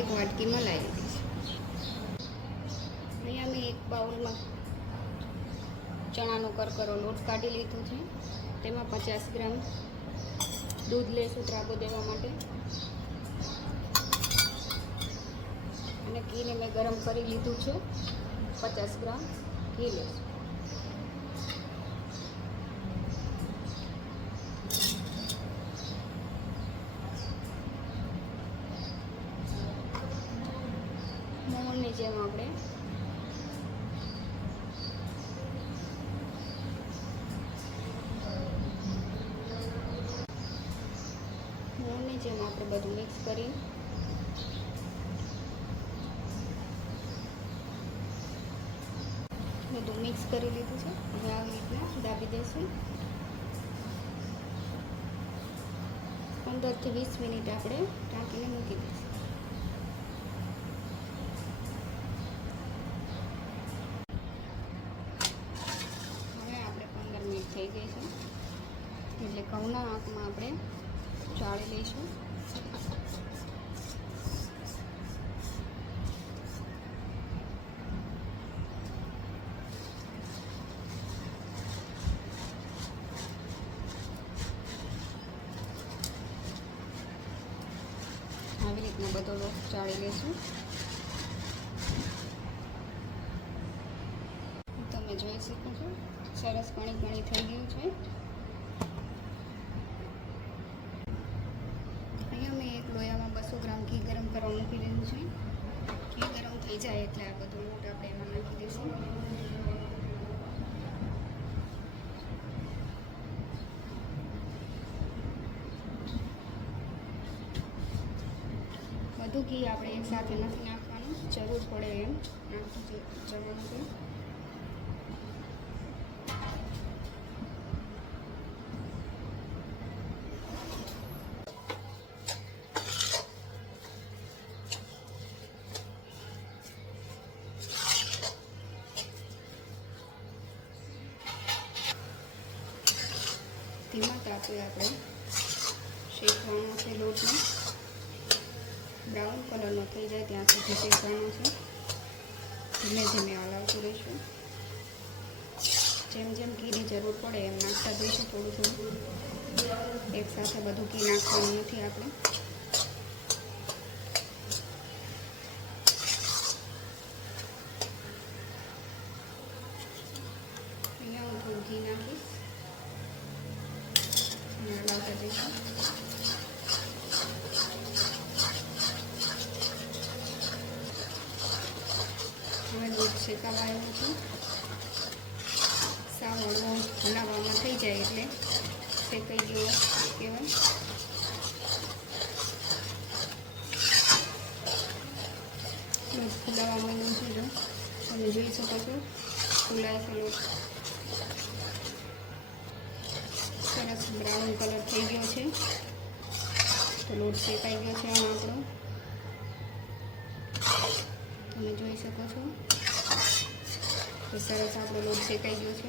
એક વાટકી મલાઈ લીધી છે. અહીંયા મેં એક બાઉલમાં ચણાનો કરકરો લોટ કાઢી લીધો છે. તેમાં પચાસ ગ્રામ દૂધ લેશું ત્રાબો દેવા માટે. અને ઘીને મેં ગરમ કરી લીધું છે. પચાસ ગ્રામ ઘી લેશું. જેમ આપણે. મોહનની જેમ આપણે બધું મિક્સ કરી. બધું મિક્સ કરી લીધું છે. હવે આવી રીતના દાબી દઈશું. પંદરથી વીસ મિનિટ આપણે ટાંકીને મૂકી દઈશું હવે આપણે પંદર મિનિટ થઈ ગઈ છે એટલે ઘઉંના આંકમાં આપણે ચાળી લઈશું. આવી રીતના બધો લોટ ચાળી લઈશું. તમે જોઈ શકો છો, સરસ કણી કણી થઈ ગયું છે અહીંયા મેં એક લોયામાં બસો ગ્રામ ઘી ગરમ કરવા મૂકી દીધું છે ઘી ગરમ થઈ જાય એટલે આ બધું લોટ આપણે એમાં નાખી દઈશું. બધું ઘી આપણે એકસાથે નથી નાખવાનું, જરૂર પડે એમ. નાખી જવાનું છે ધીમા તાપે આપણે શેકવાનો છે લોટને. બ્રાઉન કલરનો થઈ જાય ત્યાં સુધી શેકવાનો છે. ધીમે ધીમે હલાવતું રહીશું. જેમ જેમ ઘીની જરૂર પડે એમ નાખતા દઈશું થોડું થોડું. એકસાથે બધું ઘી નાખવાનું નથી આપણે અહીંયા હું થોડું ઘી નાખીશ અને હલાવતા જઈશું હવે દૂધ શેકાવા સાવ હળવો હલાવવામાં થઈ જાય એટલે શેકાઈ ગયો કહેવાય. દૂધ ફૂલાવા માંડ્યું છે જો તમે જોઈ શકો છો, ફૂલાય છે લોટ સરસ બ્રાઉન કલર થઈ ગયો છે. તો લોટ શેકાઈ ગયો છે આમ આપણો તમે જોઈ શકો છો. સરસ આપણો લોટ શેકાઈ ગયો છે.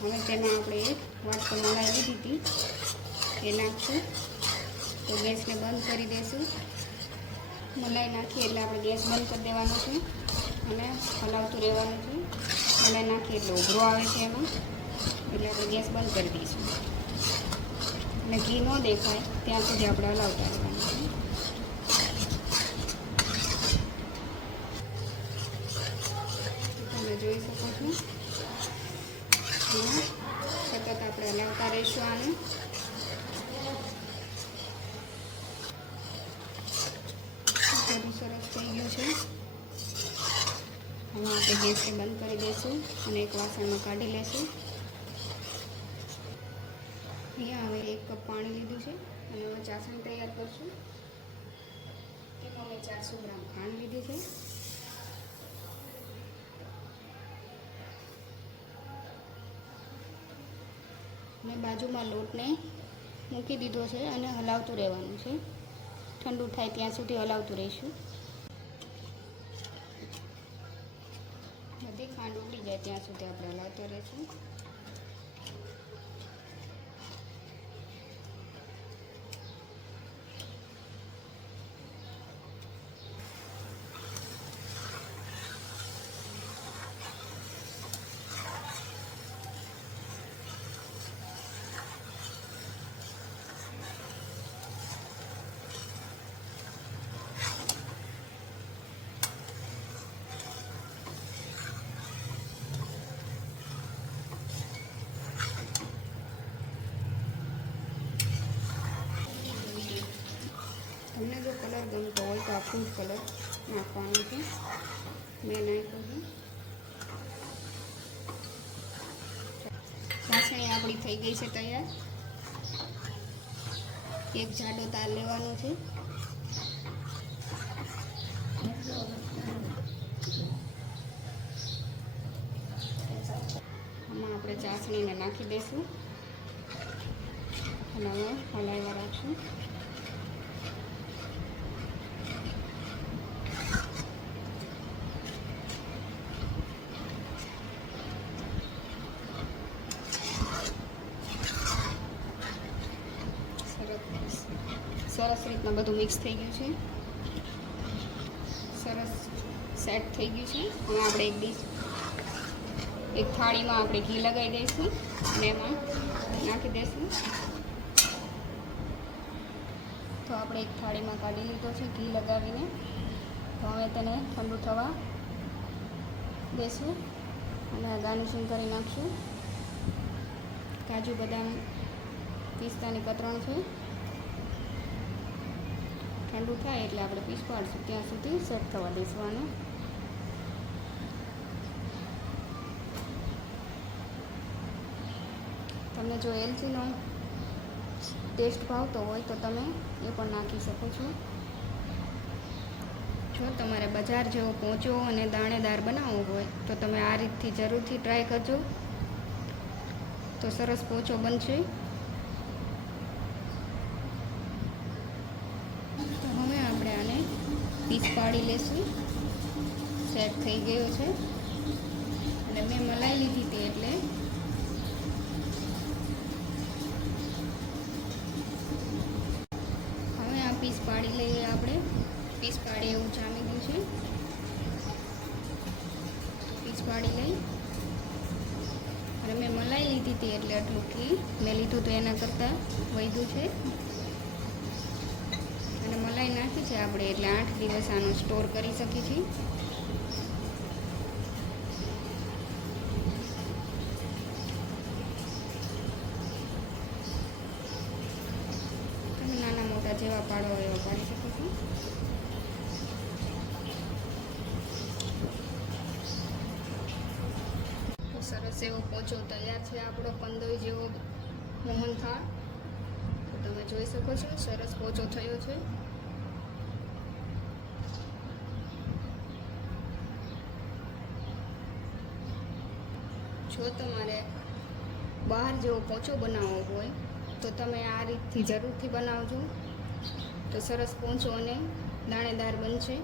હવે તેમાં આપણે એક વાટકો મલાઈ લીધી હતી. એ નાખશું. તો ગેસને બંધ કરી દઈશું મલાઈ નાખીએ એટલે આપણે ગેસ બંધ કરી દેવાનો છે. અને હલાવતું રહેવાનું છે. મલાઈ નાખીએ એટલે ઉભરો આવે છે એમાં. એટલે આપણે ગેસ બંધ કરી દઈશું. અને ઘી ન દેખાય. ત્યાં સુધી આપણે હલાવતા રહેવાનું છે તમે જોઈ શકો છો. સતત આપણે હલાવતા રહીશું આને. બધું સરસ થઈ ગયું છે. હવે આપણે ગેસને બંધ કરી દઈશું અને એક વાસણમાં કાઢી લઈશું અહીંયા હવે એક કપ પાણી લીધું છે અને હવે ચાસણ તૈયાર કરશું. તેમાં મેં ચારસો ગ્રામ ખાંડ લીધી છે. મેં બાજુમાં લોટને મૂકી દીધો છે અને હલાવતું રહેવાનું છે. ઠંડુ થાય ત્યાં સુધી હલાવતું રહીશું. બધી ખાંડ ઉડી જાય ત્યાં સુધી આપણે હલાવતું રહીશું. કલર ગમતો હોય તો આ ફૂડ કલર નાખવાનો છે મેં નાખ્યો છે ચાસણી આપણી થઈ ગઈ છે તૈયાર એક જાડો તાર લેવાનો છે આમાં આપણે ચાસણીને નાખી દઈશું અને હવે હલાવ્યા રાખશું સરસ સરસ રીતના બધું મિક્સ થઈ ગયું છે. સરસ સેટ થઈ ગયું છે. હવે આપણે એક ડીશ એક થાળીમાં આપણે ઘી લગાવી દઈશું અને એમાં નાખી દઈશું. તો આપણે એક થાળીમાં કાઢી લીધો છે, ઘી લગાવીને. તો હવે તેને ઠંડુ થવા દેશું અને ગાર્નિશિંગ કરી નાખશું. કાજુ બદામ પિસ્તાની કતરણ છે. ઠંડુ થાય એટલે આપણે પીસ પાડશું. ત્યાં સુધી સેટ થવા દેસવાનું. તમને જો એલચીનો ટેસ્ટ ભાવતો હોય તો તમે એ પણ નાખી શકો છો. જો તમારે બજાર જેવો પહોંચો અને દાણેદાર બનાવવો હોય તો તમે આ રીતથી જરૂરથી ટ્રાય કરજો. તો સરસ પોચો બનશે તો હવે આપણે આને પીસ પાડી લેશું. સેટ થઈ ગયો છે. અને મેં મલાઈ લીધી હતી એટલે. હવે આ પીસ પાડી લઈએ આપણે. પીસ પાડી એવું જામી ગયું છે. પીસ પાડી લઈ. અને મેં મલાઈ લીધી હતી એટલે આટલું ઘી મેં લીધું તો એના કરતાં વધ્યું છે. છે. આપણે એટલે આઠ દિવસ આનો સ્ટોર કરી શકીએ છીએ. તમે નાના મોટા જેવા પાડો એવા પાડી શકો છો. સરસ એવો પોચો તૈયાર છે આપણો પંદોઈ જેવો મોહનથાળ. તમે જોઈ શકો છો, સરસ પોચો થયો છે. જો તમારે બહાર જેવો પોચો બનાવવો હોય, તો તમે આ રીતથી જરૂરથી બનાવજો. તો સરસ પોંચો અને દાણેદાર બનશે.